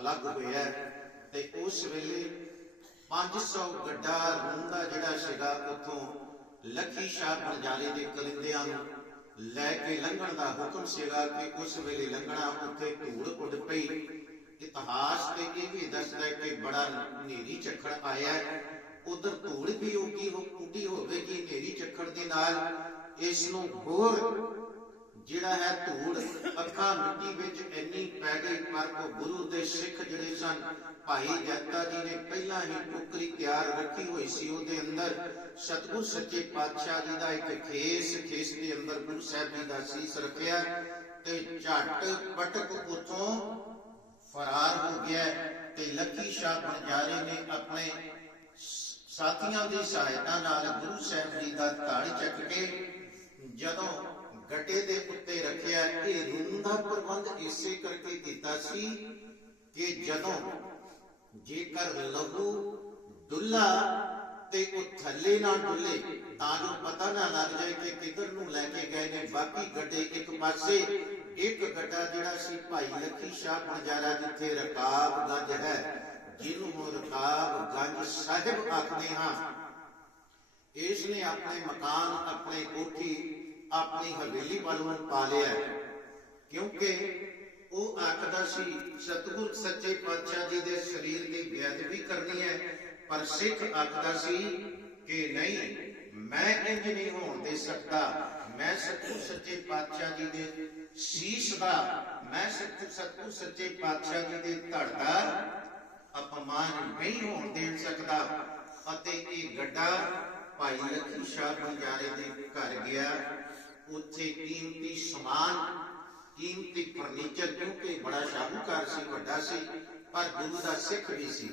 ਅਲੱਗ ਹੋਇਆ ਤੇ ਉਸ ਵੇਲੇ 500 ਗੱਡਾ ਰੂੰ ਜਿਹੜਾ ਸੀਗਾ, ਉਥੋਂ ਲੱਖੀ ਸ਼ਾਹ ਬਰਜਾਲੇ ਦੇ ਕਲਿੰਦਿਆਂ ਨੂੰ ਲੈ ਕੇ ਲੰਘਣ ਦਾ ਹੁਕਮ ਸੀਗਾ ਕਿ ਉਸ ਵੇਲੇ ਲੰਘਣਾ ਉੱਥੇ ਧੂੜ ਉੱਡ ਪਈ। ਇਤਿਹਾਸ ਤੇ ਇਹ ਵੀ ਦੱਸਦਾ ਕਿ ਬੜਾ ਨੇਰੀ ਝੱਖੜ ਆਇਆ ਉਧਰ ਧੂੜ ਵੀ ਉੱਡੀ ਹੋ ਉੱਡੀ ਹੋਵੇਗੀ ਨੇਰੀ ਝੱਖੜ ਦੇ ਨਾਲ। ਇਸ ਨੂੰ ਹੋਰ ਜਿਹੜਾ ਹੈ ਧੂੜ, ਅੱਖਾਂ ਮਿੱਟੀ ਵਿੱਚ ਇੰਨੀ ਪੈ ਗਈ, ਪਰ ਉਹ ਗੁਰੂ ਦੇ ਸਿੱਖ ਜਿਹੜੇ ਸਨ, ਭਾਈ ਜੱਤਾ ਜੀ ਨੇ ਪਹਿਲਾਂ ਹੀ ਟੋਕਰੀ ਤਿਆਰ ਰੱਖੀ ਹੋਈ ਸੀ ਉਹਦੇ ਅੰਦਰ। ਸਤਿਗੁਰ ਸੱਚੇ ਪਾਤਸ਼ਾਹ ਜੀ ਦਾ ਇੱਕ ਖੇਸ ਖੇਸ ਦੇ ਅੰਦਰ ਗੁਰੂ ਸਾਹਿਬ ਜੀ ਦਾ ਸੀਸ ਰੱਖਿਆ ਤੇ ਝਟ ਪਟਕ ਉਥੋਂ ਫਰਾਰ ਹੋ ਗਿਆ ਤੇ ਲੱਕੀ ਸ਼ਾਹ ਬਣਜਾਰੇ ਨੇ ਆਪਣੇ ਸਾਥੀਆਂ ਦੀ ਸਹਾਇਤਾ ਨਾਲ ਗੁਰੂ ਸਾਹਿਬ ਜੀ ਦਾ ਧੜ ਚੱਕ ਕੇ ਜਦੋਂ ਗੱਡੇ ਦੇ ਉੱਤੇ ਰੱਖਿਆ। ਇਹ ਰੂਮ ਦਾ ਪ੍ਰਬੰਧ ਇਸੇ ਕਰਕੇ ਕੀਤਾ ਸੀ ਕਿ ਜਦੋਂ ਜੇਕਰ ਲਹੂ ਡੁੱਲਾ ਤੇ ਉਹ ਥੱਲੇ ਨਾ ਡੁੱਲੇ, ਤਾਂ ਜੋ ਪਤਾ ਨਾ ਲੱਗ ਜਾਏ ਕਿ ਕਿੱਧਰ ਨੂੰ ਲੈ ਕੇ ਗਏ ਨੇ। ਬਾਕੀ ਗੱਡੇ ਇੱਕ ਪਾਸੇ, ਇੱਕ ਗੱਡਾ ਜਿਹੜਾ ਸੀ ਭਾਈ ਲੱਖੀ ਸ਼ਾਹ ਬਣਜਾਰਾ ਜਿੱਥੇ ਰਕਾਬ ਗੰਜ ਹੈ, ਜਿਹਨੂੰ ਹੁਣ ਰਕਾਬ ਗੰਜ ਸਾਹਿਬ ਆਖਦੇ ਹਾਂ। ਇਸ ਨੇ ਆਪਣੇ ਮਕਾਨ, ਆਪਣੇ ਕੋਠੀ ਆਪਣੀ ਹਵੇਲੀ ਵੱਲ ਪਾ ਲਿਆ ਕਿਉਂਕਿ ਉਹ ਆਖਦਾ ਸੀ, ਸਤਿਗੁਰ ਸੱਚੇ ਪਾਤਸ਼ਾਹ ਜੀ ਦੇ ਸਰੀਰ ਦੀ ਬੇਅਦਬੀ ਕਰਨੀ ਹੈ। ਪਰ ਸਿੱਖ ਆਖਦਾ ਸੀ ਕਿ ਨਹੀਂ, ਮੈਂ ਇੰਜ ਨਹੀਂ ਹੋਣ ਦੇ ਸਕਦਾ। ਮੈਂ ਸਤਿਗੁਰ ਸੱਚੇ ਪਾਤਸ਼ਾਹ ਜੀ ਦੇ ਸੀਸ ਦਾ, ਮੈਂ ਸਤਿਗੁਰ ਸਤਿਗੁਰ ਸੱਚੇ ਪਾਤਸ਼ਾਹ ਜੀ ਦੇ ਧੜ ਦਾ ਅਪਮਾਨ ਨਹੀਂ ਹੋਣ ਦੇ ਸਕਦਾ। ਅਤੇ ਇਹ ਗੱਡਾ ਭਾਈ ਲਖੀ ਸ਼ਾਹ ਬੰਜਾਰੇ ਦੇ ਘਰ ਗਿਆ। ਉੱਥੇ ਕੀਮਤੀ ਸਮਾਨ ਕੀਮਤੀ ਫਰਨੀਚਰ ਕਿਉਂਕਿ ਬੜਾ ਸ਼ਾਹੂਕਾਰ ਸੀ ਵੱਡਾ ਸੀ ਪਰ ਗੁਰੂ ਦਾ ਸਿੱਖ ਵੀ ਸੀ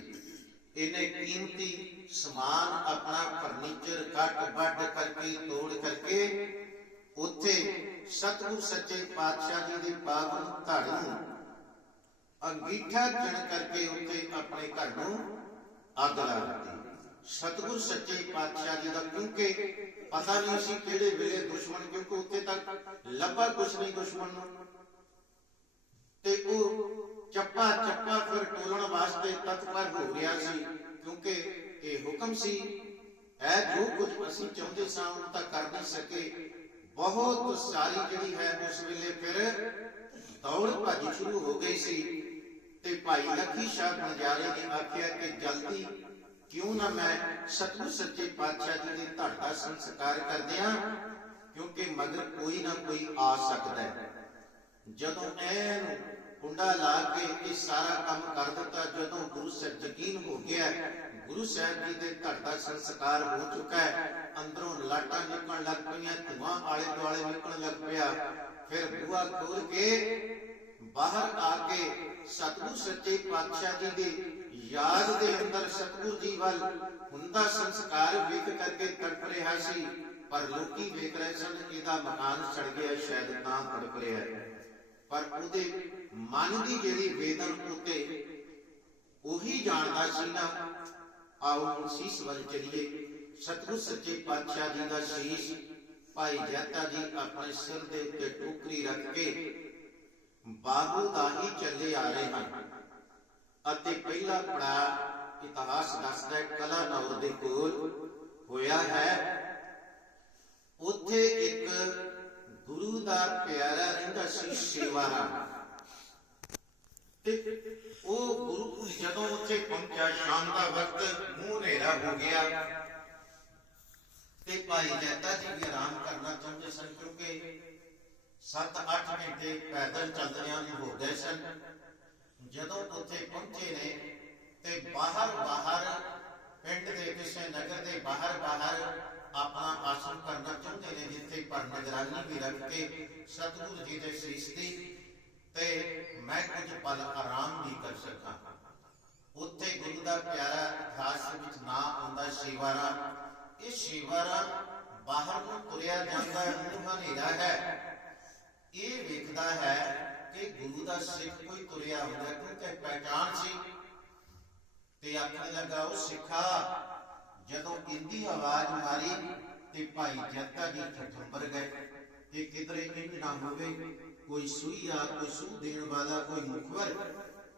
ਇਹਨੇ ਕੀਮਤੀ ਸਮਾਨ ਆਪਣਾ ਫਰਨੀਚਰ ਕੱਟ ਵੱਢ ਕਰਕੇ ਤੋੜ ਕਰਕੇ ਉੱਥੇ ਸਤਿਗੁਰ ਸੱਚੇ ਪਾਤਸ਼ਾਹ ਜੀ ਦੇ ਪਾਵਨ ਧੜ ਨੂੰ ਅੰਗੀਠਾ ਚਣ ਕਰਕੇ ਉੱਥੇ ਆਪਣੇ ਘਰ ਨੂੰ ਅੱਗ ਲਾ ਦਿੱਤੀ ਸਤਿਗੁਰ ਸੱਚੇ ਪਾਤਸ਼ਾਹ ਜੀ ਦਾ ਕਿਉਂਕਿ ਪਤਾ ਨਹੀਂ ਸੀ ਕਿਹੜੇ ਵੇਲੇ ਦੁਸ਼ਮਣ ਕਿਉਂਕਿ ਉੱਥੇ ਤੱਕ ਲੱਭਾ ਕੁਛ ਨਹੀਂ ਦੁਸ਼ਮਣ ਨੂੰ। ਤੇ ਉਹ ਚੱਪਾ ਚੱਪਾ ਫਿਰ ਟੋਲਣ ਵਾਸਤੇ ਤਤਪਰ ਹੋ ਰਿਹਾ ਸੀ, ਕਿਉਂਕਿ ਇਹ ਹੁਕਮ ਸੀ, ਐ ਜੋ ਕੁਝ ਅਸੀਂ ਚਾਹੁੰਦੇ ਸਾਂ, ਉਹ ਤਾਂ ਕਰ ਨਹੀਂ ਸਕੇ। ਬਹੁਤ ਸਾਰੀ ਜਿਹੜੀ ਹੈ ਉਸ ਵੇਲੇ ਫਿਰ ਦੌੜ ਭੱਜ ਸ਼ੁਰੂ ਹੋ ਗਈ ਸੀ ਤੇ ਭਾਈ ਲੱਖੀ ਸ਼ਾਹ ਬਣਜਾਰੇ ਨੇ ਆਖਿਆ ਕਿ ਜਲਦੀ ਕਿਉਂ ਨਾ ਮੈਂ ਸਤਿਗੁਰ ਸੱਚੇ ਪਾਤਸ਼ਾਹ ਜੀ ਦੇ ਧੜ ਦਾ ਸੰਸਕਾਰ ਕਰਦਿਆਂ ਕਿਉਂਕਿ ਮਗਰ ਕੋਈ ਨਾ ਕੋਈ ਆ ਸਕਦਾ ਹੈ। ਜਦੋਂ ਐਨ ਕੁੰਡਾ ਲਾ ਕੇ ਇਹ ਸਾਰਾ ਕੰਮ ਕਰ ਦਿੱਤਾ, ਜਦੋਂ ਗੁਰੂ ਸਾਹਿਬ ਯਕੀਨ ਹੋ ਗਿਆ, ਗੁਰੂ ਸਾਹਿਬ ਜੀ ਦੇ ਧੜ ਦਾ ਸੰਸਕਾਰ ਹੋ ਚੁੱਕਾ ਹੈ। ਅੰਦਰੋਂ ਲਾਟਾਂ ਨਿਕਲਣ ਲੱਗ ਪਈਆਂ, ਧੂਆਂ ਆਲੇ ਦੁਆਲੇ ਨਿਕਲਣ ਲੱਗ ਪਿਆ। ਫਿਰ ਬੂਹਾ ਖੋਲ ਕੇ ਬਾਹਰ ਆ ਕੇ ਸਤਿਗੁਰ ਸੱਚੇ ਪਾਤਸ਼ਾਹ ਜੀ ਦੀ ਯਾਦ ਦੇ ਅੰਦਰ ਸਤਿਗੁਰ ਜੀ ਵੱਲ ਹੁੰਦਾ ਸੰਸਕਾਰ ਵੇਖ ਕਰਕੇ ਤੜਪ ਰਿਹਾ ਸੀ, ਪਰ ਲੋਕੀ ਵੇਖ ਰਹੇ ਸਨ ਇਹਦਾ ਮਕਾਨ ਸੜ ਗਿਆ, ਸ਼ਾਇਦ ਤਾਂ ਤੜਪ ਰਿਹਾ ਪਰ ਉਹਦੇ ਮਨ ਦੀ ਜਿਹੜੀ ਵੇਦਨ ਉੱਤੇ ਉਹੀ ਜਾਣਦਾ ਸੀ ਨਾ, ਆਓ ਸੀਸ ਵੱਲ ਚਲੀਏ। ਸਤਿਗੁਰ ਸੱਚੇ ਪਾਤਸ਼ਾਹ ਜੀ ਦਾ ਸੀਸ, ਭਾਈ ਜੱਤਾ ਜੀ ਆਪਣੇ ਸਿਰ ਦੇ ਉੱਤੇ ਟੋਕਰੀ ਰੱਖ ਕੇ ਬਾਬੂ ਦਾ ਹੀ ਚੱਲੇ ਆ ਰਹੇ ਹਨ। ਅਤੇ ਪਹਿਲਾ ਪੜਾ ਇਤਿਹਾਸ ਦੱਸਦਾ ਹੈ ਕਲਾਨੌਰ ਦੇ ਕੋਲ ਹੋਇਆ ਹੈ। ਉੱਥੇ ਇੱਕ ਗੁਰੂ ਦਾ ਪਿਆਰਾ ਰਹਿੰਦਾ ਸੀ ਸੇਵਾਰਾ ਤੇ ਉਹ ਗੁਰੂ ਜਦੋਂ ਉੱਥੇ ਪਹੁੰਚਿਆ, ਸ਼ਾਮ ਦਾ ਵਕਤ ਮੂੰਹ ਹਨੇਰਾ ਹੋ ਗਿਆ। ਤੇ ਭਾਈ ਜੈਤਾ ਜੀ ਵੀ ਆਰਾਮ ਕਰਨਾ ਚਾਹੁੰਦੇ ਸਨ, ਕਿਉਂਕਿ 7-8 ਘੰਟੇ ਪੈਦਲ ਚੱਲਦਿਆਂ ਹੋ ਗਏ ਸਨ। ਜਦੋਂ ਉੱਥੇ ਪਹੁੰਚੇ ਨੇ ਤੇ ਬਾਹਰ ਬਾਹਰ ਪਿੰਡ ਦੇ ਕਿਸੇ ਨਗਰ ਦੇ ਬਾਹਰ ਬਾਹਰ ਆਪਣਾ ਆਸਣ ਕਰਨਾ ਚਾਹੁੰਦੇ ਨੇ, ਜਿੱਥੇ ਪਰ ਨਿਗਰਾਨੀ ਵੀ ਰੱਖ ਕੇ ਸਤਿਗੁਰੂ ਜੀ ਦੇ ਸੀਸ ਦੀ ਤੇ ਮੈਂ ਕੁਝ ਪਲ ਆਰਾਮ ਵੀ ਕਰ ਸਕਾਂ। ਉੱਥੇ ਗੁਰੂ ਦਾ ਪਿਆਰਾ ਇਤਿਹਾਸ ਵਿੱਚ ਨਾ ਆਉਂਦਾ ਸ਼ਿਵਾਰਾ। ਇਹ ਸ਼ਿਵਾਰਾ ਬਾਹਰ ਨੂੰ ਤੁਰਿਆ ਜਾਂਦਾ ਮੂੰਹ ਹਨੇਰਾ ਹੈ। ਇਹ ਵੇਖਦਾ ਹੈ ਕਿ ਗੁਰੂ ਦਾ ਸਿੱਖ ਕੋਈ ਤੁਰਿਆ ਹੁੰਦਾ, ਕਿਉਂਕਿ ਪਹਿਚਾਨ ਸੀ। ਤੇ ਆਖਣ ਲੱਗਾ, ਉਹ ਸਿੱਖਾ, ਜਦੋਂ ਇੰਦੀ ਆਵਾਜ਼ ਮਾਰੀ, ਤੇ ਭਾਈ ਜੱਤਾ ਜੀ ਠਠੰਬਰ ਗਏ ਕਿ ਕਿਧਰੇ ਇੰਜ ਨਾ ਹੋਵੇ, ਕੋਈ ਸੂਈਆ, ਕੋਈ ਸੂ ਦੇਣ ਵਾਲਾ, ਕੋਈ ਮੁਖਵਰ,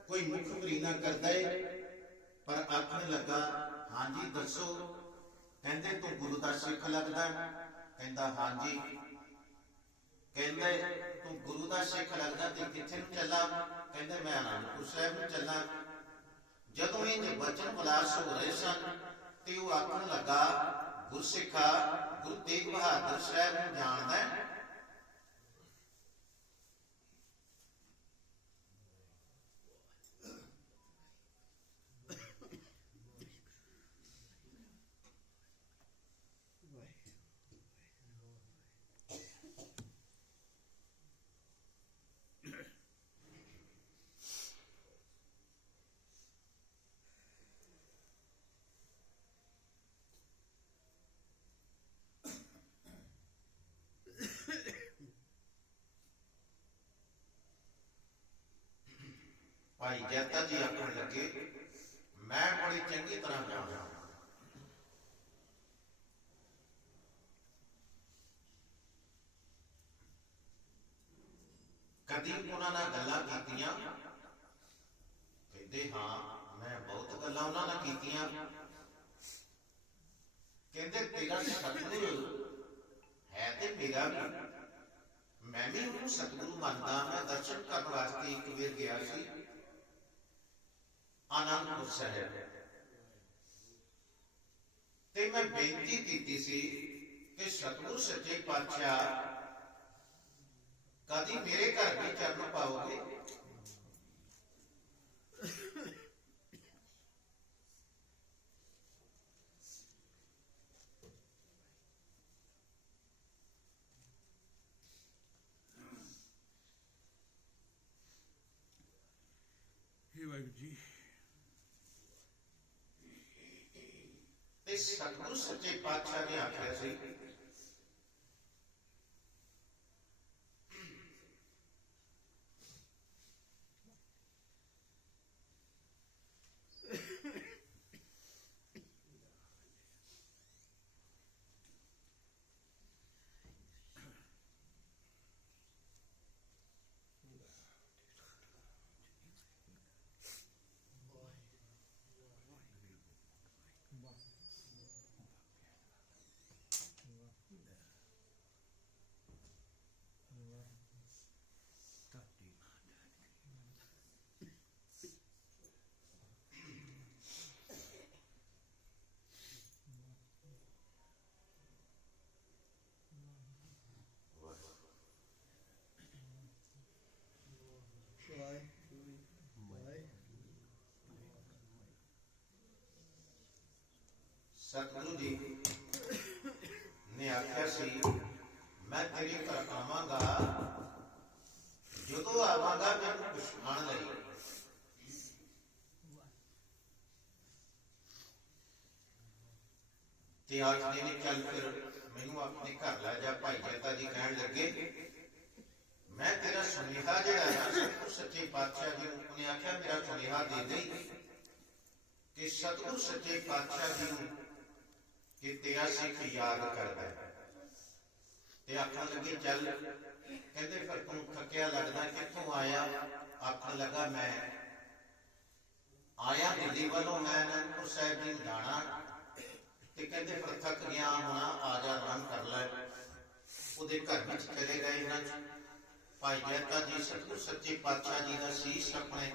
ਕੋਈ ਕੋਈ ਨਾ ਕਰਦਾ ਏ। ਪਰ ਆਖਣ ਲੱਗਾ, ਹਾਂਜੀ, ਦੱਸੋ। ਕਹਿੰਦੇ, ਤੂੰ ਗੁਰੂ ਦਾ ਸਿੱਖ ਲੱਗਦਾ ਕਹਿੰਦਾ, ਹਾਂਜੀ। ਕਹਿੰਦੇ, ਤੂੰ ਗੁਰੂ ਦਾ ਸਿੱਖ ਲੱਗਦਾ, ਤੇ ਕਿੱਥੇ ਨੂੰ ਚੱਲਾ ਕਹਿੰਦੇ, ਮੈਂ ਆਨੰਦਪੁਰ ਸਾਹਿਬ ਨੂੰ ਚੱਲਾਂ ਜਦੋਂ ਇਹ ਵਚਨ ਬਲਾਸ ਹੋ ਰਹੇ ਸਨ, ਤੇ ਉਹ ਆਖਣ ਲੱਗਾ, ਗੁਰਸਿੱਖਾ, ਗੁਰੂ ਤੇਗ ਬਹਾਦਰ ਸਾਹਿਬ ਨੂੰ ਜਾਣਦਾ ਹੈ? ਭਾਈ ਜੈਤਾ ਜੀ ਆਖਣ ਲੱਗੇ ਮੈਂ ਬੜੀ ਚੰਗੀ ਤਰ੍ਹਾਂ ਜਾਣਦਾ ਕਦੀ ਉਹਨਾਂ ਨਾਲ ਗੱਲਾਂ ਕੀਤੀਆਂ ਕਹਿੰਦੇ ਹਾਂ ਮੈਂ ਬਹੁਤ ਗੱਲਾਂ ਉਹਨਾਂ ਨਾਲ ਕੀਤੀਆਂ ਕਹਿੰਦੇ ਤੇਰਾ ਸਤਿਗੁਰੂ ਹੈ ਤੇ ਮੇਰਾ ਵੀ ਮੈਂ ਵੀ ਉਹਨੂੰ ਸਤਿਗੁਰੂ ਮੰਨਦਾ ਮੈਂ ਦਰਸ਼ਨ ਕਰਨ ਵਾਸਤੇ ਇੱਕ ਵਾਰ ਗਿਆ ਸੀ ਆਨੰਦਪੁਰ ਸਾਹਿਬ। ਤੇ ਮੈਂ ਬੇਨਤੀ ਕੀਤੀ ਸੀ ਕਿ ਸਤਿਗੁਰੂ ਸੱਚੇ ਪਾਤਸ਼ਾਹ ਕਦੀ ਮੇਰੇ ਘਰ ਵੀ ਚਰਨ ਪਾਓਗੇ ਹੇ ਵਾਹਿਗੁਰੂ ਜੀ ਤੇ ਸਤਿਗੁਰੂ ਸੱਚੇ ਪਾਤਸ਼ਾਹ ਨੇ ਆਖਿਆ ਸੀ ਸਤਿਗੁਰੂ ਜੀ ਨੇ ਆਖਿਆ ਸੀ ਮੈਂ ਤੇਰੇ ਘਰ ਆਵਾਂਗਾ, ਜਦੋਂ ਆਵਾਂਗਾ ਮੈਨੂੰ ਪਛਾਣ ਲਈ। ਤੇ ਆਖਦੇ ਨੇ, ਚੱਲ ਫਿਰ ਮੈਨੂੰ ਆਪਣੇ ਘਰ ਲੈ ਜਾ, ਭਾਈ ਜੈਤਾ ਜੀ ਕਹਿਣ ਲੱਗੇ, ਮੈਂ ਤੇਰਾ ਸੁਨੇਹਾ ਜਿਹੜਾ ਹੈ ਸਤਿਗੁਰੂ ਸੱਚੇ ਪਾਤਸ਼ਾਹ ਜੀ ਨੂੰ ਉਹਨੇ ਆਖਿਆ, ਮੇਰਾ ਸੁਨੇਹਾ ਦੇ ਦੇ ਤੇ ਸਤਿਗੁਰ ਸੱਚੇ ਪਾਤਸ਼ਾਹ ਜੀ ਨੂੰ ਕਿ ਤੇਰਾ ਸਿੱਖ ਯਾਦ ਕਰਦਾ ਹੈ। ਤੇ ਆਖਣ ਲੱਗੇ, ਚੱਲ। ਕਹਿੰਦੇ ਫਿਰ ਤੂੰ ਥੱਕਿਆ ਲੱਗਦਾ, ਕਿੱਥੋਂ ਆਇਆ? ਆਖਣ ਲੱਗਾ, ਮੈਂ ਆਇਆ ਦਿੱਲੀ ਵੱਲੋਂ, ਮੈਂ ਅਨੰਦਪੁਰ ਸਾਹਿਬ ਜੀ ਜਾਣਾ। ਤੇ ਕਹਿੰਦੇ ਫਿਰ ਥੱਕ ਗਿਆ ਹੋਣਾ ਆ ਜਾ ਆਰਾਮ ਕਰ ਲੈ। ਉਹਦੇ ਘਰ ਵਿੱਚ ਚਲੇ ਗਏ ਹਨ ਭਾਈ ਜੈਤਾ ਜੀ, ਸਤਿਗੁਰ ਸੱਚੇ ਪਾਤਸ਼ਾਹ ਜੀ ਦਾ ਸੀਸ ਆਪਣੇ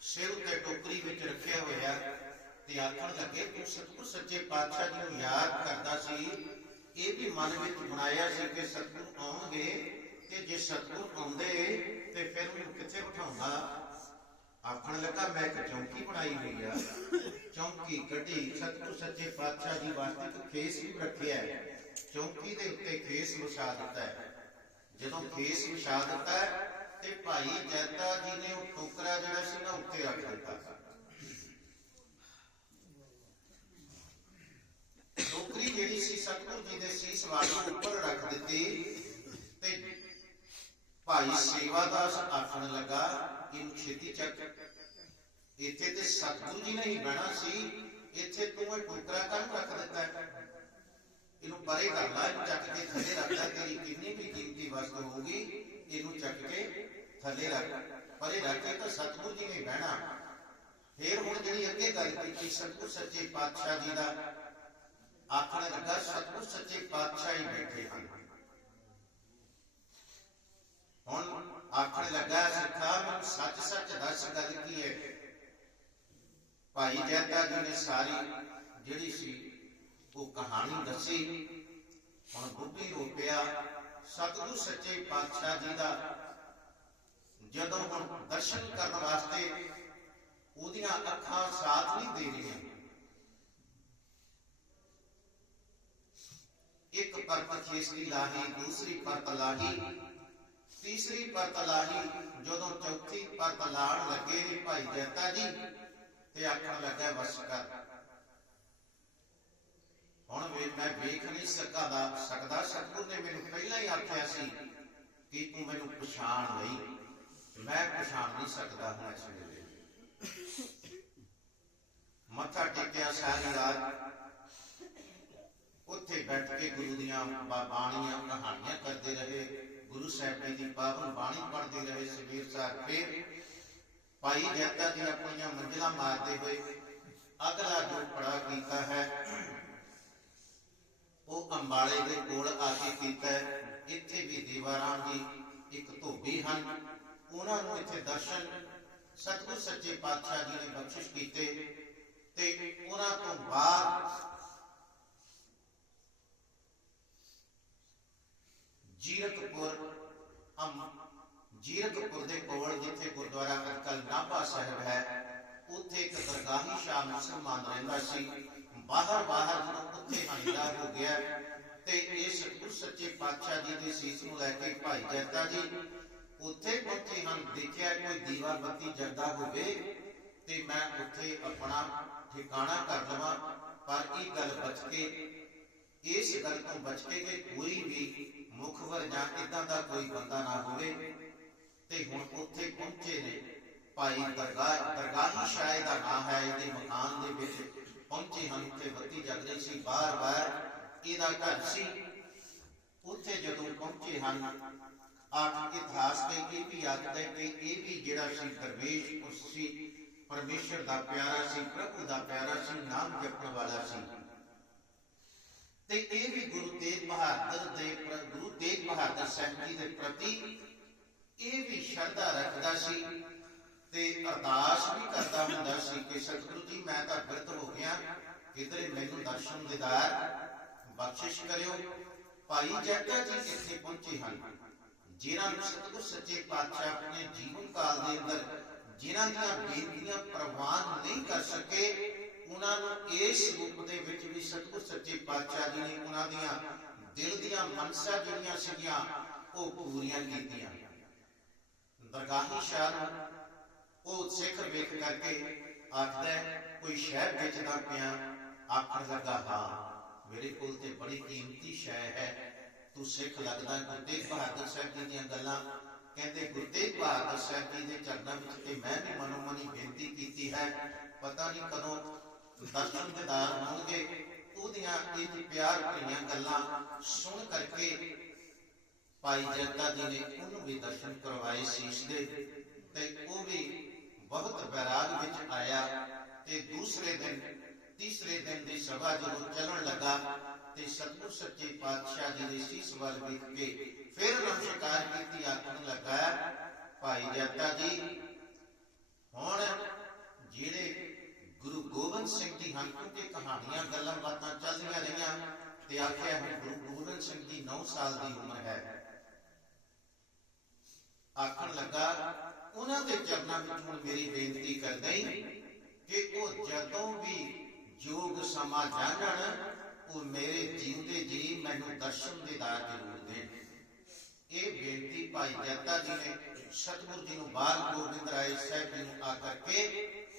ਸਿਰ ਉੱਤੇ ਟੋਕਰੀ ਵਿੱਚ ਰੱਖਿਆ ਹੋਇਆ ਤੇ ਆਖਣ ਲੱਗੇ ਕਿ ਸਤਿਗੁਰ ਸੱਚੇ ਪਾਤਸ਼ਾਹ ਜੀ ਨੂੰ ਯਾਦ ਕਰਦਾ ਸੀ ਇਹ ਵੀ ਮਨ ਵਿੱਚ ਬਣਾਇਆ ਸੀ ਕਿ ਸਤਿਗੁਰ ਆਉਣਗੇ ਤੇ ਜੇ ਸਤਿਗੁਰ ਆਉਂਦੇ ਤੇ ਫਿਰ ਉਹਨੂੰ ਕਿੱਥੇ ਬਿਠਾਉਂਦਾ? ਆਖਣ ਲੱਗਾ, ਮੈਂ ਇੱਕ ਚੌਂਕੀ ਬਣਾਈ ਹੋਈ ਆ। ਚੌਂਕੀ ਕੱਢੀ, ਸਤਿਗੁਰ ਸੱਚੇ ਪਾਤਸ਼ਾਹ ਜੀ ਵਾਸਤੇ ਇੱਕ ਖੇਸ ਵੀ ਰੱਖਿਆ ਹੈ। ਚੌਂਕੀ ਦੇ ਉੱਤੇ ਖੇਸ ਵਿਛਾ ਦਿੱਤਾ ਹੈ। ਜਦੋਂ ਖੇਸ ਵਿਛਾ ਦਿੱਤਾ ਤੇ ਭਾਈ ਜੈਤਾ ਜੀ ਨੇ ਉਹ ਟੋਕਰਾ ਜਿਹੜਾ ਸੀ ਨਾ, ਉੱਤੇ ਰੱਖ ਦਿੱਤਾ। ਟੋਕਰੀ ਜਿਹੜੀ ਸੀ ਸਤਿਗੁਰ ਜੀ ਦੇ ਸੀਸ ਵਾਲੀ ਉੱਪਰ ਰੱਖ ਦਿੱਤੀ ਤੇ ਭਾਈ ਸੇਵਾਦਾਸ ਆਖਣ ਲੱਗਾ, ਇਹਨੂੰ ਛੇਤੀ ਚੱਕ। ਇੱਥੇ ਤੇ ਸਤਿਗੁਰੂ ਜੀ ਨੇ ਬਹਿਣਾ ਸੀ, ਇੱਥੇ ਤੂੰ ਇਹ ਟੋਕਰਾ ਕਾਹਨੂੰ ਰੱਖ ਦਿੱਤਾ? ਇਹਨੂੰ ਪਰੇ ਕਰ ਲੈ, ਇਹਨੂੰ ਚੱਕ ਕੇ ਥੱਲੇ ਰੱਖ ਲੈ, ਤੇਰੀ ਕਿੰਨੀ ਵੀ ਕੀਮਤੀ ਵਸਤੂ ਹੋਊਗੀ, ਇਹਨੂੰ ਚੱਕ ਕੇ ਥੱਲੇ ਰੱਖ। ਪਰੇ ਰੱਖ ਕੇ ਤਾਂ ਸਤਿਗੁਰੂ ਜੀ ਨੇ ਬਹਿਣਾ। ਫੇਰ ਹੁਣ ਜਿਹੜੀ ਅੱਗੇ ਗੱਲ ਕੀਤੀ, ਸਤਿਗੁਰ ਸੱਚੇ ਪਾਤਸ਼ਾਹ ਜੀ ਦਾ ਆਖਣ ਲੱਗਾ, ਸਤਿਗੁਰ ਸੱਚੇ ਪਾਤਸ਼ਾਹ ਹੀ ਬੈਠੇ ਹਨ। ਹੁਣ ਆਖਣ ਲੱਗਾ, ਸਿੱਖਾ ਮੈਨੂੰ ਸੱਚ ਸੱਚ ਦੱਸ ਗੱਲ ਕੀ ਹੈ? ਭਾਈ ਜੈਤਾ ਜੀ ਨੇ ਸਾਰੀ ਜਿਹੜੀ ਸੀ, ਉਹ ਕਹਾਣੀ ਦੱਸੀ। ਹੁਣ ਬੁੱਢੀ ਹੋ ਪਿਆ, ਸਤਿਗੁਰ ਸੱਚੇ ਪਾਤਸ਼ਾਹ ਜੀ ਦਾ। ਜਦੋਂ ਹੁਣ ਦਰਸ਼ਨ ਕਰਨ ਵਾਸਤੇ ਉਹਦੀਆਂ ਅੱਖਾਂ ਸਾਥ ਨਹੀਂ ਦੇ ਰਹੀਆਂ ਇੱਕ ਪਰਤ ਖੇਸਰੀ ਲਾਹੀ, ਦੂਸਰੀ ਪਰਤ ਲਾਹੀ। ਤੀਸਰੀ ਪਰਤ ਲਾਹੀ, ਜਦੋਂ ਚੌਥੀ ਪਰਤ ਲਾਣ ਲੱਗੇ ਨੇ ਭਾਈ ਜੈਤਾ ਜੀ, ਤੇ ਆਖਣ ਲੱਗਾ ਵਸ ਕਰ। ਹੁਣ ਵੀ, ਮੈਂ ਵੇਖ ਨਹੀਂ ਸਕਦਾ ਸਕਦਾ ਸਤਿਗੁਰ ਨੇ ਮੈਨੂੰ ਪਹਿਲਾਂ ਹੀ ਆਖਿਆ ਸੀ ਕਿ ਤੂੰ ਮੈਨੂੰ ਪਛਾਣ ਲਈ। ਮੈਂ ਪਛਾਣ ਨਹੀਂ ਸਕਦਾ ਹੁਣ ਇਸ ਵੇਲੇ। ਮੱਥਾ ਟੇਕਿਆ ਸਾਰੀ ਰਾਤ। ਉੱਥੇ ਬੈਠ ਕੇ ਗੁਰੂ ਦੀਆਂ ਬਾਣੀਆਂ ਕਹਾਣੀਆਂ ਕਰਦੇ ਰਹੇ। ਗੁਰੂ ਸਾਹਿਬ ਜੀ ਦੀ ਪਾਵਨ ਬਾਣੀ ਪੜ੍ਹਦੇ ਰਹੇ ਸਵੇਰ ਸਾਹਿਬ ਫਿਰ ਭਾਈ ਜੈਤਾ ਜੀ ਆਪਣੀਆਂ ਮੰਜ਼ਲਾਂ ਮਾਰਦੇ ਹੋਏ ਅਗਲਾ ਜੋ ਪੜਾ ਕੀਤਾ ਹੈ, ਉਹ ਅੰਬਾਲੇ ਦੇ ਕੋਲ ਆ ਕੇ ਕੀਤਾ ਇੱਥੇ ਵੀ ਦੀਵਾਰਾਮ ਦੀ ਇੱਕ ਧੋਬੀ ਹਨ। ਉਹਨਾਂ ਨੂੰ ਇੱਥੇ ਦਰਸ਼ਨ ਸਤਿਗੁਰ ਸੱਚੇ ਪਾਤਸ਼ਾਹ ਜੀ ਨੇ ਬਖਸ਼ਿਸ਼ ਕੀਤੇ ਤੇ ਉਹਨਾਂ ਤੋਂ ਬਾਅਦ ਜੀਰਕਪੁਰ ਅਮ ਜੀਰਕਪੁਰ ਦੇ ਕੋਲ ਜਿੱਥੇ ਗੁਰਦੁਆਰਾ ਅਟਕਲ ਨਾਭਾ ਸਾਹਿਬ ਹੈ, ਉੱਥੇ ਇੱਕ ਦਰਗਾਹੀ ਸ਼ਾਹ ਮੁਸਲਮਾਨ ਰਹਿੰਦਾ ਸੀ। ਬਾਹਰ ਬਾਹਰ ਜਦੋਂ ਉੱਥੇ ਹਨੇਰਾ ਹੋ ਗਿਆ ਤੇ ਇਹ ਸਤਿਗੁਰ ਸੱਚੇ ਪਾਤਸ਼ਾਹ ਜੀ ਦੇ ਸੀਸ ਨੂੰ ਲੈ ਕੇ ਭਾਈ ਜੈਤਾ ਜੀ, ਉੱਥੇ ਪਹੁੰਚੇ ਹਨ ਦੇਖਿਆ ਕੋਈ ਦੀਵਾ ਬੱਤੀ ਜਗਦਾ ਹੋਵੇ ਤੇ ਮੈਂ ਉੱਥੇ ਆਪਣਾ ਠਿਕਾਣਾ ਕਰ ਲਵਾਂ, ਪਰ ਇਹ ਗੱਲ ਬਚ ਕੇ, ਇਸ ਗੱਲ ਤੋਂ ਬਚ ਕੇ ਕਿ ਕੋਈ ਵੀ ਮੁਖਵਰ ਜਾਂ ਇਦਾਂ ਦਾ ਕੋਈ ਬੰਦਾ ਨਾ ਹੋਵੇ। ਤੇ ਹੁਣ ਉੱਥੇ ਪਹੁੰਚੇ ਨੇ ਭਾਈ ਦਰਗਾਹ ਦਰਗਾਹੀ ਸ਼ਾਇਦ ਦਾ ਨਾਮ ਹੈ, ਇਹਦੇ ਮਕਾਨ ਦੇ ਵਿੱਚ ਪਹੁੰਚੇ ਹਨ, ਉੱਥੇ ਬੱਤੀ ਜਗ ਰਹੀ ਸੀ, ਬਾਰ-ਬਾਰ ਇਹਦਾ ਘਰ ਸੀ। ਉੱਥੇ ਜਦੋਂ ਪਹੁੰਚੇ ਹਨ ਆਖ ਇਤਿਹਾਸ ਤੇ ਇਹ ਵੀ ਆਖਦਾ ਹੈ ਕਿ ਇਹ ਵੀ ਜਿਹੜਾ ਸੀ ਦਰਵੇਸ਼ ਉਸ ਸੀ ਪਰਮੇਸ਼ਰ ਦਾ ਪਿਆਰਾ ਸੀ, ਪ੍ਰਭੂ ਦਾ ਪਿਆਰਾ ਸੀ, ਨਾਮ ਜਪਣ ਵਾਲਾ ਸੀ। ਤੇ ਇਹ ਵੀ ਗੁਰੂ ਤੇਗ ਬਹਾਦਰ ਦੇ ਗੁਰੂ ਤੇਗ ਬਹਾਦਰ ਸਾਹਿਬ ਜੀ ਦੇ ਪ੍ਰਤੀ ਇਹ ਵੀ ਸ਼ਰਧਾ ਰੱਖਦਾ ਸੀ ਤੇ ਅਰਦਾਸ ਵੀ ਕਰਦਾ ਹੁੰਦਾ ਸੀ ਕਿ ਸਤਿਗੁਰੂ ਜੀ, ਮੈਂ ਤਾਂ ਬਿਰਤ ਹੋ ਗਿਆ। ਕਿਧਰੇ ਮੈਨੂੰ ਦਰਸ਼ਨ ਦਿਦਾਰ ਬਖਸ਼ਿਸ਼ ਕਰਿਓ। ਭਾਈ ਜੈਤਾ ਜੀ ਇੱਥੇ ਪਹੁੰਚੇ ਹਨ, ਜਿਨ੍ਹਾਂ ਨੂੰ ਸਤਿਗੁਰ ਸੱਚੇ ਪਾਤਸ਼ਾਹ ਆਪਣੇ ਜੀਵਨ ਕਾਲ ਦੇ ਅੰਦਰ ਜਿਨ੍ਹਾਂ ਦੀਆਂ ਬੇਨਤੀਆਂ ਪ੍ਰਵਾਨ ਨਹੀਂ ਕਰ ਸਕੇ ਉਹਨਾਂ ਨੂੰ ਇਸ ਰੂਪ ਦੇ ਵਿੱਚ ਵੀ ਸਤਿਗੁਰ ਸੱਚੇ ਪਾਤਸ਼ਾਹ ਜੀ ਨੇ ਉਹਨਾਂ ਦੀਆਂ ਦਿਲ ਦੀਆਂ ਮਨਸਾ ਜਿਹੜੀਆਂ ਸੀਗੀਆਂ, ਉਹ ਪੂਰੀਆਂ ਕੀਤੀਆਂ। ਦਰਗਾਹੀ ਸ਼ਾਹ ਨੂੰ ਉਹ ਸਿੱਖ ਵੇਖ ਕਰਕੇ ਆਖਦਾ ਕੋਈ ਸ਼ਹਿਰ ਵੇਚਦਾ ਪਿਆ, ਆਖਣ ਲੱਗਾ, ਹਾਂ, ਮੇਰੇ ਕੋਲ ਤੇ ਬੜੀ ਕੀਮਤੀ ਸ਼ੈ ਹੈ। ਤੂੰ ਸਿੱਖ ਲੱਗਦਾ ਗੁਰੂ ਤੇਗ ਬਹਾਦਰ ਸਾਹਿਬ ਜੀ ਦੀਆਂ ਗੱਲਾਂ ਕਹਿੰਦੇ, ਗੁਰੂ ਤੇਗ ਬਹਾਦਰ ਸਾਹਿਬ ਜੀ ਦੇ ਚਰਨਾਂ ਵਿੱਚ ਤੇ ਮੈਂ ਵੀ ਮਨੋਮਨੀ ਬੇਨਤੀ ਕੀਤੀ ਹੈ। ਪਤਾ ਨਹੀਂ ਕਦੋਂ ਦਰਸ਼ਨ ਦਿਦਾਰ ਹੋਣਗੇ ਉਹਦੀਆਂ ਇਹ ਪਿਆਰ ਭਰੀਆਂ ਗੱਲਾਂ ਸੁਣ ਕਰਕੇ ਭਾਈ ਜਨਤਾ ਜੀ ਨੇ ਉਹਨੂੰ ਵੀ ਦਰਸ਼ਨ ਕਰਵਾਏ ਸੀਸ ਦੇ ਤੇ ਉਹ ਵੀ ਬਹੁਤ ਬੈਰਾਗ ਵਿੱਚ ਆਇਆ ਤੇ ਦੂਸਰੇ ਦਿਨ, ਤੀਸਰੇ ਦਿਨ ਦੀ ਸਭਾ ਜਦੋਂ ਚੱਲਣ ਲੱਗਾ ਤੇ ਸਤਿਗੁਰ ਸੱਚੇ ਪਾਤਸ਼ਾਹ ਜੀ ਦੇ ਸੀਸ ਵੱਲ ਵੇਖ ਕੇ ਫਿਰ ਨਮਸਕਾਰ ਕੀਤੀ, ਆਖਣ ਲੱਗਾ, ਭਾਈ ਜਨਤਾ ਜੀ, ਹੁਣ ਜਿਹੜੇ ਗੁਰੂ ਗੋਬਿੰਦ ਸਿੰਘ ਦੀ ਹਨ ਤੇ ਕਹਾਣੀਆਂ, ਗੱਲਾਂ ਬਾਤਾਂ ਚੱਲਦੀਆਂ ਰਹੀਆਂ ਤੇ ਆਖਿਆ ਹੁਣ ਗੁਰੂ ਗੋਬਿੰਦ ਸਿੰਘ ਜੀ 9 ਸਾਲ ਦੀ ਉਮਰ ਹੈ। ਆਖਣ ਲੱਗਾ, ਉਹਨਾਂ ਦੇ ਚਰਨਾਂ ਵਿੱਚ ਹੁਣ ਮੇਰੀ ਬੇਨਤੀ ਕਰਦਾ ਹੀ ਕਿ ਉਹ ਜਦੋਂ ਵੀ ਜੋਗ ਸਮਾ ਜਾਣਨ, ਉਹ ਮੇਰੇ ਜੀਵਦੇ ਜੀ ਮੈਨੂੰ ਦਰਸ਼ਨ ਦੇ ਦੀਦਾਰ ਜ਼ਰੂਰ ਦੇਣ। ਇਹ ਬੇਨਤੀ ਭਾਈ ਜੱਤਾ ਜੀ ਨੇ ਸਤਿਗੁਰ ਜੀ ਨੂੰ ਬਾਲ ਗੋਬਿੰਦ ਰਾਏ ਸਾਹਿਬ ਜੀ ਨੂੰ ਆ ਕਰਕੇ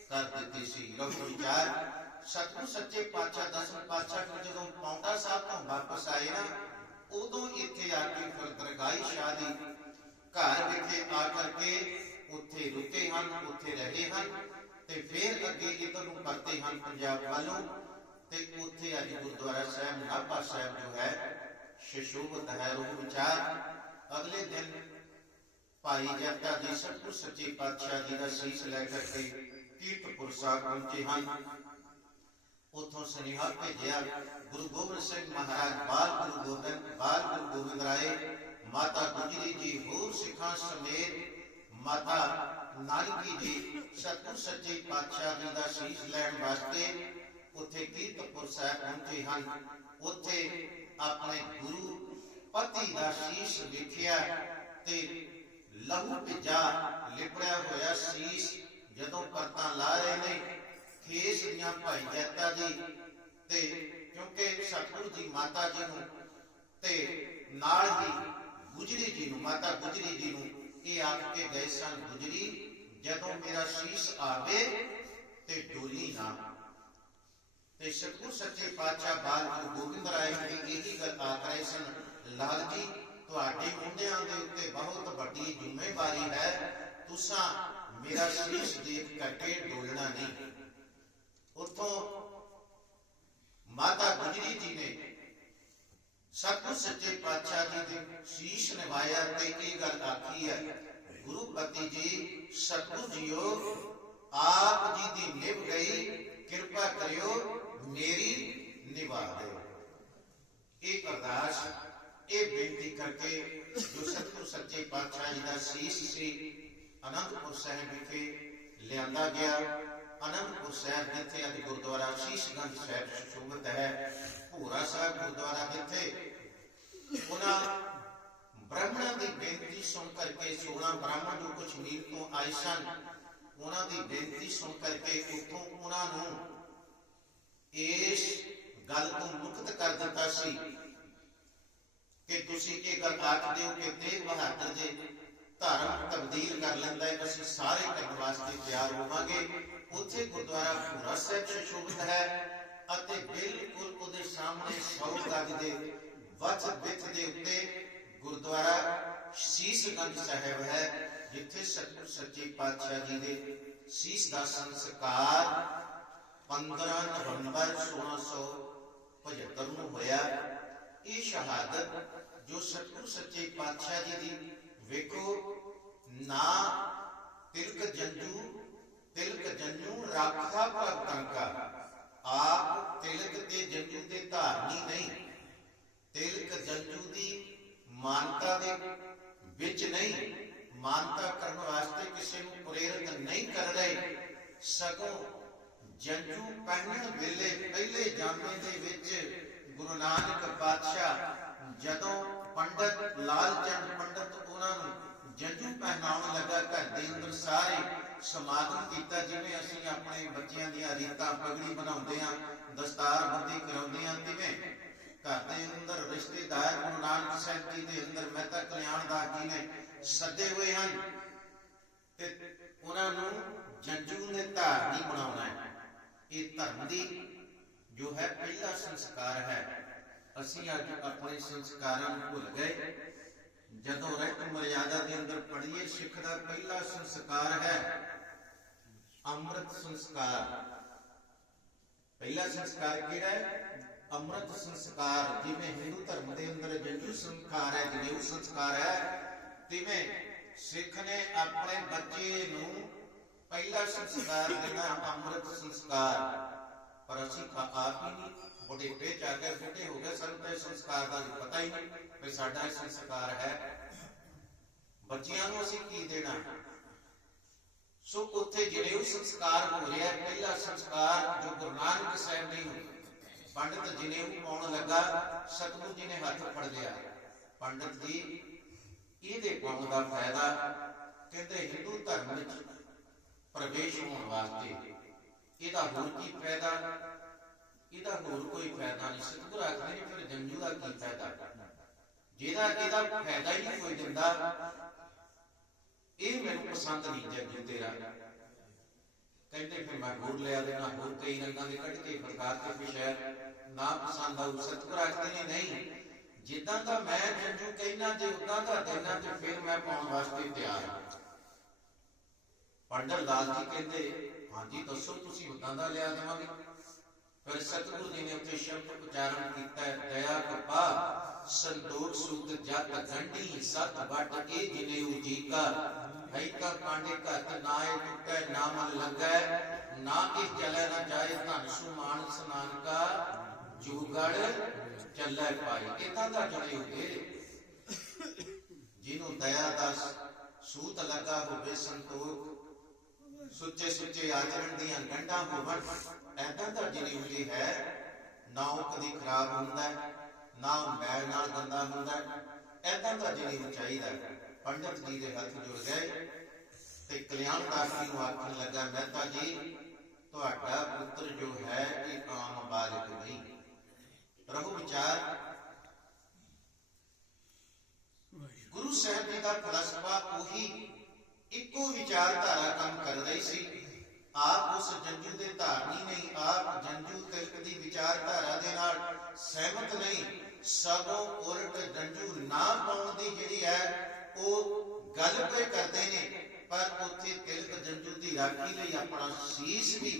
ਕਰ ਦਿੱਤੀ ਸੀ। ਲੋ ਵਿਚਾਰ। ਸਤਿਗੁਰ ਸੱਚੇ ਪਾਤਸ਼ਾਹ, ਦਸਮ ਪਾਤਸ਼ਾਹ ਨੂੰ ਜਦੋਂ ਪੌਂਟਾ ਸਾਹਿਬ ਤੋਂ ਵਾਪਸ ਆਏ ਨਾ, ਉਦੋਂ ਇੱਥੇ ਆ ਕੇ ਫਿਰ ਦਰਗਾਹੀ ਸ਼ਾਹ ਦੀ ਘਰ ਵਿਖੇ ਆ ਕਰਕੇ ਉੱਥੇ ਰੁਕੇ ਹਨ, ਉੱਥੇ ਰਹੇ ਹਨ ਤੇ ਫਿਰ ਅੱਗੇ ਇਧਰ ਨੂੰ ਪਰਤੇ ਹਨ ਪੰਜਾਬ ਵੱਲੋਂ ਤੇ ਉੱਥੇ ਅੱਜ ਗੁਰਦੁਆਰਾ ਸਾਹਿਬ, ਨਾਭਾ ਸਾਹਿਬ ਜੋ ਹੈ, ਸ਼ਸ਼ੋਭਤ ਹੈ। ਉਹ ਵਿਚਾਰ। ਅਗਲੇ ਦਿਨ ਭਾਈ ਜੱਟਾ ਜੀ ਸਤਿਗੁਰ ਸੱਚੇ ਪਾਤਸ਼ਾਹ ਜੀ ਦਾ ਸੀਸ ਲੈ ਕਰਕੇ ਕੀਰਤਪੁਰ ਸਾਹਿਬ ਪਹੁੰਚੇ ਹਨ ਉਥੋਂ ਸੁਨੇਹਾ ਭੇਜਿਆ ਗੁਰੂ ਗੋਬਿੰਦ ਸਿੰਘ ਮਹਾਰਾਜ ਬਾਲ ਗੁਰੂ ਗੋਬਿੰਦ ਬਾਲ ਗੁਰੂ ਗੋਬਿੰਦ ਰਾਏ ਮਾਤਾ ਗੁਜਰੀ ਜੀ ਹੋਰ ਸਿੱਖਾਂ ਸਮੇਤ ਮਾਤਾ ਨਾਨਕੀ ਜੀ ਸਤਿਗੁਰ ਸੱਚੇ ਪਾਤਸ਼ਾਹ ਜੀ ਦਾ ਸੀਸ ਲੈਣ ਵਾਸਤੇ ਉੱਥੇ ਕੀਰਤਪੁਰ ਸਾਹਿਬ ਪਹੁੰਚੇ ਹਨ ਉੱਥੇ ਆਪਣੇ ਗੁਰੂ ਪਤੀ ਦਾ ਸੀਸ ਵੇਖਿਆ ਤੇ ਲਹੂ ਭਿੱਜਾ ਲਿਪੜਿਆ ਹੋਇਆ ਸੀਸ ਜਦੋਂ ਪਰਤਾਂ ਲਾ ਰਹੇ ਨੇ, ਖੇਸ ਦੀਆਂ ਭਾਈ ਜੈਤਾ ਜੀ ਤੇ ਕਿਉਂਕਿ ਸਤਿਗੁਰੂ ਜੀ ਮਾਤਾ ਜੀ ਨੂੰ ਤੇ ਨਾਲ ਹੀ ਗੁਜਰੀ ਜੀ ਨੂੰ, ਮਾਤਾ ਗੁਜਰੀ ਜੀ ਨੂੰ ਇਹ ਆਖ ਕੇ ਗਏ ਸਨ, ਗੁਜਰੀ, ਜਦੋਂ ਮੇਰਾ ਸੀਸ ਆਵੇ ਤੇ ਡੋਲੀ ਨਾ। ਤੇ ਸਤਿਗੁਰ ਸੱਚੇ ਪਾਤਸ਼ਾਹ ਬਾਲ ਗੁਰੂ ਗੋਬਿੰਦ ਰਾਏ ਜੀ ਇਹੀ ਗੱਲ ਆਖ ਰਹੇ ਸਨ ਲਾਲ ਜੀ, ਤੁਹਾਡੇ ਮੁੰਡਿਆਂ ਦੇ ਉੱਤੇ ਬਹੁਤ ਵੱਡੀ ਜ਼ਿੰਮੇਵਾਰੀ ਹੈ। ਤੁਸੀਂ ਮੇਰਾ ਸੀਸ ਦੇਖ ਕਰਕੇ ਡੋਲਣਾ ਨਹੀਂ। ਉਤੋਂ ਮਾਤਾ ਗੁਜਰੀ ਜੀ ਨੇ ਸਤਿਗੁਰ ਸੱਚੇ ਪਾਤਸ਼ਾਹ ਜੀ ਦੇ ਸ਼ੀਸ਼ ਨਿਵਾਇਆ ਤੇ ਇਹ ਗੱਲ ਆਖੀ ਹੈ, ਗੁਰੂ ਪਤੀ ਜੀ, ਸਤਿਗੁਰ ਜੀਓ, ਆਪ ਜੀ ਦੀ ਨਿਭ ਗਈ, ਕਿਰਪਾ ਕਰਿਓ, ਮੇਰੀ ਨਿਭਾ ਦਿਓ। ਇਹ ਅਰਦਾਸ ਇਹ ਬੇਨਤੀ ਕਰਕੇ ਜੋ ਸਤਿਗੁਰ ਸੱਚੇ ਪਾਤਸ਼ਾਹ ਜੀ ਦਾ ਸੀਸ ਸੀ ਅਨੰਦਪੁਰ ਸਾਹਿਬ ਵਿਖੇ ਲਿਆਂਦਾ ਗਿਆ ਅਨੰਦਪੁਰ ਸਾਹਿਬ ਜਿੱਥੇ ਅੱਜ ਗੁਰਦੁਆਰਾ ਸ਼ੀਸ਼ਗੰਜ ਸਾਹਿਬ ਸੁਸ਼ੋਭਿਤ ਹੈ ਭੂਰਾ ਸਾਹਿਬ ਗੁਰਦੁਆਰਾ ਜਿੱਥੇ ਉਹਨਾਂ ਬ੍ਰਾਹਮਣਾਂ ਦੀ ਬੇਨਤੀ ਸੁਣ ਕਰਕੇ 16 ਬ੍ਰਾਹਮਣ ਜੋ ਕੁਝ ਮੀਲ ਤੋਂ ਆਏ ਸਨ ਉਹਨਾਂ ਦੀ ਬੇਨਤੀ ਸੁਣ ਕਰਕੇ ਉੱਥੋਂ ਉਹਨਾਂ ਨੂੰ ਇਸ ਗੱਲ ਤੋਂ ਮੁਕਤ ਕਰ ਦਿੱਤਾ ਸੀ ਕਿ ਤੁਸੀਂ ਇਹ ਗੱਲ ਆਖਦੇ ਹੋ ਕਿ ਤੇਗ ਬਹਾਦਰ ਜੀ ਧਰਮ ਤਬਦੀਲ ਕਰ ਲੈਂਦਾ ਹੈ ਅਸੀਂ ਸਾਰੇ ਕਰਨ ਵਾਸਤੇ ਤਿਆਰ ਹੋਵਾਂਗੇ ਉੱਥੇ ਗੁਰਦੁਆਰਾ ਭੂਰਾ ਸਾਹਿਬ ਸੁਸ਼ੋਭਿਤ ਹੈ ਅਤੇ ਬਿਲਕੁਲ ਉਹਦੇ ਸਾਹਮਣੇ 100 ਗਜ ਦੇ ਵਚ ਵਿੱਥ ਦੇ ਉੱਤੇ ਗੁਰਦੁਆਰਾ ਸ਼ੀਸ਼ਗੰਜ ਸਾਹਿਬ ਹੈ ਜਿੱਥੇ ਸਤਿਗੁਰ ਸੱਚੇ ਪਾਤਸ਼ਾਹ ਜੀ ਦੇ ਸ਼ੀਸ਼ ਦਾ ਸੰਸਕਾਰ 15 ਨਵੰਬਰ 1675 ਨੂੰ ਹੋਇਆ ਇਹ ਸ਼ਹਾਦਤ ਜੋ ਸਤਿਗੁਰ ਸੱਚੇ ਪਾਤਸ਼ਾਹ ਜੀ ਦੀ, ਵੇਖੋ, ਨਾ ਤਿਲਕ ਜੰਜੂ ਤਿਲਕ ਜੰਜੂ ਰਾਖਾ ਭਗਤਾਂ ਕਾ। ਆਪ ਤਿਲਕ ਤੇ ਜੰਜੂ ਦੇ ਧਾਰਨੀ ਨਹੀਂ। ਤਿਲਕ ਜੰਜੂ ਦੀ ਮਾਨਤਾ ਦੇ ਵਿੱਚ ਨਹੀਂ। ਮਾਨਤਾ ਕਰਨ ਵਾਸਤੇ ਕਿਸੇ ਨੂੰ ਪ੍ਰੇਰਿਤ ਨਹੀਂ ਕਰ ਰਹੇ। ਸਗੋਂ ਜੰਜੂ ਪਹਿਨਣ ਵੇਲੇ, ਪਹਿਲੇ ਜਾਮੇ ਦੇ ਵਿੱਚ ਗੁਰੂ ਨਾਨਕ ਪਾਤਸ਼ਾਹ ਜਦੋਂ ਪੰਡਤ ਲਾਲ ਚੰਦ ਪੰਡਤ ਉਹਨਾਂ ਨੂੰ ਜੰਜੂ ਪਹਿਨਾਉਣ ਲੱਗਾ, ਘਰ ਦੇ ਅੰਦਰ ਸਾਰੇ ਸਮਾਗਮ ਕੀਤਾ, ਜਿਵੇਂ ਅਸੀਂ ਆਪਣੇ ਬੱਚਿਆਂ ਦੀਆਂ ਰੀਤਾਂ ਪਗੜੀ ਬਣਾਉਂਦੇ ਆ ਦਸਤਾਰ ਬੰਦੀ ਕਰਾਉਂਦੇ ਆ ਤਿਵੇਂ ਘਰ ਦੇ ਅੰਦਰ ਰਿਸ਼ਤੇਦਾਰ ਗੁਰੂ ਨਾਨਕ ਸਾਹਿਬ ਜੀ ਦੇ ਅੰਦਰ ਮਹਿਤਾ ਕਲਿਆਣ ਕਲਿਆਣਦਾਸ ਜੀ ਨੇ ਸੱਦੇ ਹੋਏ ਹਨ ਤੇ ਉਹਨਾਂ ਨੂੰ ਜੰਜੂ ਨੇ ਧਾਰਨੀ ਬਣਾਉਣਾ ਹੈ। ਇਹ ਧਰਮ ਦੀ ਜੋ ਹੈ, ਪਹਿਲਾ ਸੰਸਕਾਰ ਹੈ। ਅਸੀਂ ਅੱਜ ਆਪਣੇ ਸੰਸਕਾਰਾਂ ਨੂੰ ਭੁੱਲ ਗਏ। ਜਦੋਂ ਰਹਿਤ ਮਰਿਆਦਾ ਦੇ ਅੰਦਰ ਪੜ੍ਹੀਏ, ਸਿੱਖ ਦਾ ਪਹਿਲਾ ਸੰਸਕਾਰ ਹੈ ਅੰਮ੍ਰਿਤ ਸੰਸਕਾਰ। ਪਹਿਲਾ ਸੰਸਕਾਰ ਕਿਹੜਾ ਹੈ? ਅੰਮ੍ਰਿਤ ਸੰਸਕਾਰ। ਜਿਵੇਂ ਹਿੰਦੂ ਧਰਮ ਦੇ ਅੰਦਰ ਜੰਜੂ ਸੰਸਕਾਰ ਹੈ, ਜਨੇਊ ਸੰਸਕਾਰ ਹੈ, ਤਿਵੇਂ ਸਿੱਖ ਨੇ ਆਪਣੇ ਬੱਚੇ ਨੂੰ ਪਹਿਲਾ ਸੰਸਕਾਰ ਦੇਣਾ ਅੰਮ੍ਰਿਤ ਸੰਸਕਾਰ। ਪਰ ਅਸੀਂ ਆਪ ਹੀ ਨਹੀਂ ਬੁੱਢੇ ਪੇ ਜਾ ਕੇ ਬੁੱਢੇ ਹੋ ਗਏ, ਸਾਨੂੰ ਤਾਂ ਇਹ ਸੰਸਕਾਰ ਦਾ ਪਤਾ ਹੀ ਨਹੀਂ ਕਿ ਸਾਡਾ ਇਹ ਸੰਸਕਾਰ ਹੈ। ਬੱਚਿਆਂ ਨੂੰ ਅਸੀਂ ਕੀ ਦੇਣਾ? ਸੋ ਉੱਥੇ ਜਿਹੜੇ ਉਹ ਸੰਸਕਾਰ ਹੋ ਰਿਹਾ ਪਹਿਲਾ ਸੰਸਕਾਰ ਜੋ ਗੁਰੂ ਨਾਨਕ ਸਾਹਿਬ ਨੇ ਪੰਡਤ ਜੀ ਨੇ ਉਹ ਪਾਉਣ ਲੱਗਾ, ਸਤਿਗੁਰੂ ਜੀ ਨੇ ਹੱਥ ਫੜ ਲਿਆ। ਪੰਡਤ ਜੀ, ਇਹਦੇ ਪਾਉਣ ਦਾ ਫਾਇਦਾ ਕਹਿੰਦੇ ਹਿੰਦੂ ਧਰਮ ਵਿੱਚ ਪ੍ਰਵੇਸ਼ ਹੋਣ ਵਾਸਤੇ ਇਹਦਾ ਹੋਰ ਕੀ ਫਾਇਦਾ? ਇਹਦਾ ਹੋਰ ਕੋਈ ਫਾਇਦਾ ਨਹੀਂ। ਸਤਿਗੁਰ ਆਖਦੇ ਨੇ, ਫਿਰ ਜੰਜੂ ਦਾ ਕੀ ਫਾਇਦਾ? ਜਿਹਦਾ ਇਹਦਾ ਫਾਇਦਾ ਹੀ ਨਹੀਂ ਕੋਈ ਦਿੰਦਾ, ਇਹ ਮੈਨੂੰ ਪਸੰਦ ਨਹੀਂ ਜੰਜੂ ਤੇਰਾ। ਕਹਿੰਦੇ, ਫਿਰ ਮੈਂ ਹੋਰ ਲਿਆ ਦੇਣਾ, ਹੋਰ ਕਈ ਰੰਗਾਂ ਦੇ ਕੱਢ ਕੇ ਫਰਕਾਰ ਤੇ ਫਿਰ ਨਾ ਪਸੰਦ ਆਊ। ਸਤਿਗੁਰ ਆਖਦੇ ਨੇ, ਨਹੀਂ, ਜਿੱਦਾਂ ਦਾ ਮੈਂ ਜੰਜੂ ਕਹਿਣਾ ਜੇ ਉਦਾਂ ਦਾ ਦੇਣਾ ਤੇ ਫਿਰ ਮੈਂ ਪਾਉਣ ਵਾਸਤੇ ਤਿਆਰ ਹਾਂ। ਪੰਡਤ ਲਾਲ ਜੀ ਕਹਿੰਦੇ, ਹਾਂਜੀ, ਦੱਸੋ, ਤੁਸੀਂ ਉਦਾਂ ਦਾ ਲਿਆ ਦੇਵਾਂਗੇ? ਫਿਰ ਸਤਿਗੁਰੂ ਜੀ ਨੇ ਉੱਥੇ ਸ਼ਬਦ ਉਚਾਰਨ ਕੀਤਾ ਹੈ, ਦਇਆ ਕਪਾ ਸੰਤੋਖ ਸੁਖ ਜਤ ਗੰਢੀ ਸਤ ਵਟ ਕੇ ਜਿਨੇ ਉਜੀਕਾ ਹੈ ਕਾ ਘਤ ਨਾਏ ਟੁੱਟੈ ਨਾ ਮਨ ਲੱਗੈ। ਨਾ ਕਿ ਚਲੈ ਨਾ ਜਾਏ ਧਨ ਸੁਮਾਨ ਸਨਾਨ ਕਾ ਜੂਗੜ ਚੱਲੈ ਪਾਈ ਇਤਾਂ ਦਾ ਜਣੇ ਉਤੇ ਜਿਹਨੂੰ ਦਇਆ ਦਾ ਸੂਤ ਲੱਗਾ ਹੋਵੇ ਸੰਤੋਖ ਸੁੱਚੇ ਸੁੱਚੇ ਆਚਰਣ ਦੀਆਂ ਗੰਢਾਂ ਹੋਵਣ ਐਦਾਂ ਦਾ ਜਿਹਨੇ ਹੁੰਦੀ ਹੈ ਨਾ ਉਹ ਕਦੀ ਖਰਾਬ ਹੁੰਦਾ ਹੈ, ਨਾ ਉਹ ਮੈਲ ਨਾਲ ਗੰਦਾ ਹੁੰਦਾ ਐਦਾਂ ਦਾ ਜਿਹਨੇ ਚਾਹੀਦਾ ਹੈ। ਪੰਡਤ ਜੀ ਦੇ ਹੱਥ ਜੁੜ ਗਏ ਤੇ ਕਲਿਆਣਦਾਸ ਜੀ ਨੂੰ ਆਖਣ ਲੱਗਾ ਮਹਿਤਾ ਜੀ ਤੁਹਾਡਾ ਪੁੱਤਰ ਜੋ ਹੈ ਇਹ ਆਮ ਬਾਲਕ ਨਹੀਂ ਪ੍ਰਭੂ ਵਿਚਾਰ ਵਾਹਿਗੁਰੂ ਗੁਰੂ ਸਾਹਿਬ ਜੀ ਦਾ ਫਲਸਫਾ ਉਹੀ ਇੱਕੋ ਵਿਚਾਰਧਾਰਾ ਕੰਮ ਕਰ ਰਹੀ ਸੀ। ਆਪ ਉਸ ਜੰਜੂ ਦੇ ਧਾਰਨੀ ਨਹੀਂ, ਆਪ ਜੰਜੂ ਤਿਲਕ ਦੀ ਵਿਚਾਰਧਾਰਾ ਦੇ ਨਾਲ ਸਹਿਮਤ ਨਹੀਂ, ਸਗੋਂ ਉਲਟ ਜੰਜੂ ਨਾ ਪਾਉਣ ਦੀ ਜਿਹੜੀ ਹੈ, ਉਹ ਗੱਲ ਪੇ ਕਰਦੇ ਨੇ, ਪਰ ਉੱਥੇ ਤਿਲਕ ਜੰਜੂ ਦੀ ਰਾਖੀ ਲਈ ਆਪਣਾ ਸੀਸ ਵੀ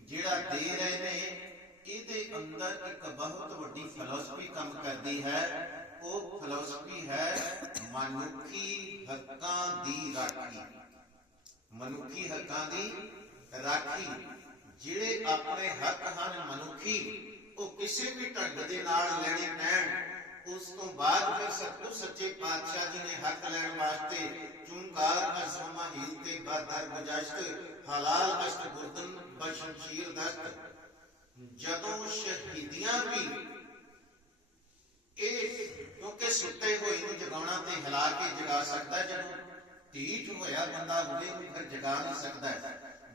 ਜਿਹੜਾ ਦੇ ਰਹੇ ਨੇ, ਇਹਦੇ ਅੰਦਰ ਇੱਕ ਬਹੁਤ ਵੱਡੀ ਫਿਲਾਸਫੀ ਕੰਮ ਕਰਦੀ ਹੈ। ਉਹ ਫਿਲਾਸਫੀ ਹੈ ਮਨੁੱਖੀ ਹੱਕਾਂ ਦੀ ਰਾਖੀ। ਮਨੁੱਖੀ ਹੱਕਾਂ ਦੀ ਰਾਖੀ, ਜਿਹੜੇ ਆਪਣੇ ਹੱਕ ਹਨ ਮਨੁੱਖੀ, ਉਹ ਕਿਸੇ ਵੀ ਢੰਗ ਦੇ ਨਾਲ ਲੈਣੇ ਪੈਣ। ਉਸ ਤੋਂ ਬਾਅਦ ਫਿਰ ਸਤਿਗੁਰ ਸੱਚੇ ਪਾਤਸ਼ਾਹ ਜੀ ਨੇ ਹੱਕ ਲੈਣ ਵਾਸਤੇ ਚੁੰਕਾਰ ਅਸਮਾ ਹੀਲ ਤੇ ਬਾਦਰ ਬਜਾਸ਼ਤ, ਹਲਾਲ ਅਸ਼ਟ ਗੁਰਦਨ ਬਸ਼ਮਸ਼ੀਰ ਦਸਤ। ਜਦੋਂ ਸ਼ਹੀਦੀਆਂ ਵੀ ਕਿਉਂਕਿ ਸੁੱਤੇ ਹੋਏ ਨੂੰ ਜਗਾਉਣਾ ਤੇ ਹਿਲਾ ਕੇ ਜਗਾ ਸਕਦਾ ਜਦੋਂ ਢੀਠ ਹੋਇਆ, ਬੰਦਾ ਹੋਵੇ ਉਹ ਫਿਰ ਜਗਾ ਨਹੀਂ ਸਕਦਾ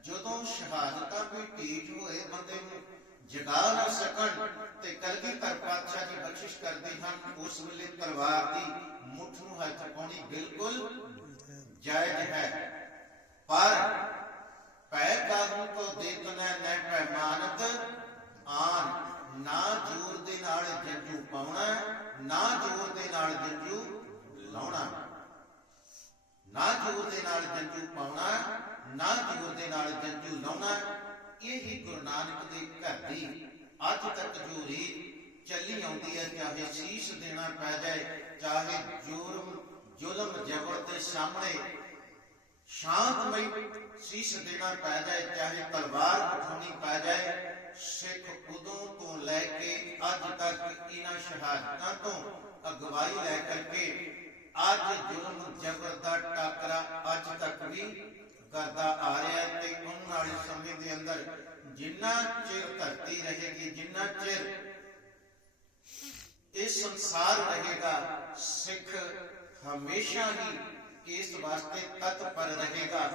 ਜਦੋਂ ਸ਼ਹਾਦਤਾਂ ਵੀ ਢੀਠ ਹੋਏ, ਬੰਦੇ ਨੂੰ ਜਗਾ ਨਾ ਸਕਣ ਤੇ ਕਲਗੀਧਰ ਪਾਤਸ਼ਾਹ ਜੀ ਬਖਸ਼ਿਸ਼ ਕਰਦੇ ਹਨ, ਉਸ ਵੇਲੇ ਤਲਵਾਰ ਦੀ ਮੁੱਠ ਨੂੰ ਹੱਥ ਪਾਉਣੀ ਬਿਲਕੁਲ ਜਾਇਜ਼ ਹੈ। ਪਰ ਪੈ ਕਾਹੂ ਕੋ ਦੇਖਣਾ ਨੈ ਪੈਮਾਨਤ ਆਨ। ਨਾ ਜੋਰ ਦੇ ਨਾਲ ਜੰਜੂ ਪਾਉਣਾ ਨਾ ਜੋਰ ਦੇ ਨਾਲ ਜੰਜੂ ਲਾਉਣਾ ਨਾ ਜੋਰ ਦੇ ਨਾਲ ਜੰਜੂ ਪਾਉਣਾ ਨਾ ਜੋਰ ਦੇ ਨਾਲ ਜੰਜੂ ਲਾਉਣਾ ਇਹ ਹੀ ਗੁਰੂ ਨਾਨਕ ਦੇ ਘਰ ਦੀ ਅੱਜ ਤੱਕ ਜੋ ਰੀਤ ਚੱਲੀ ਆਉਂਦੀ ਹੈ, ਚਾਹੇ ਸੀਸ ਦੇਣਾ ਪੈ ਜਾਏ, ਚਾਹੇ ਜੁਰਮ, ਜ਼ੁਲਮ ਜ਼ਬਰ ਦੇ ਸਾਹਮਣੇ ਸ਼ਾਂਤਮਈ ਸੀਸ ਦੇਣਾ ਪੈ ਜਾਏ, ਚਾਹੇ ਤਲਵਾਰ ਉਠਾਉਣੀ ਪੈ ਜਾਏ, ਸਿੱਖ ਉਦੋਂ ਤੋਂ ਲੈ ਕੇ ਅੱਜ ਤੱਕ ਇਹਨਾਂ ਸ਼ਹਾਦਤਾਂ ਤੋਂ ਅਗਵਾਈ ਲੈ ਕਰਕੇ ਅੱਜ ਜ਼ੁਲਮ ਜ਼ਬਰ ਦਾ ਟਾਕਰਾ ਅੱਜ ਤੱਕ ਵੀ ਕਰਦਾ ਆ ਰਿਹਾ ਹੈ ਤੇ ਆਉਣ ਵਾਲੇ ਸਮੇਂ ਦੇ ਅੰਦਰ ਜਿੰਨਾ ਚਿਰ ਧਰਤੀ ਰਹੇਗੀ, ਜਿੰਨਾ ਚਿਰ ਇਹ ਸੰਸਾਰ ਰਹੇਗਾ, ਸਿੱਖ ਹਮੇਸ਼ਾ ਹੀ ਇਸ ਵਾਸਤੇ ਤਤਪਰ ਰਹੇਗਾ?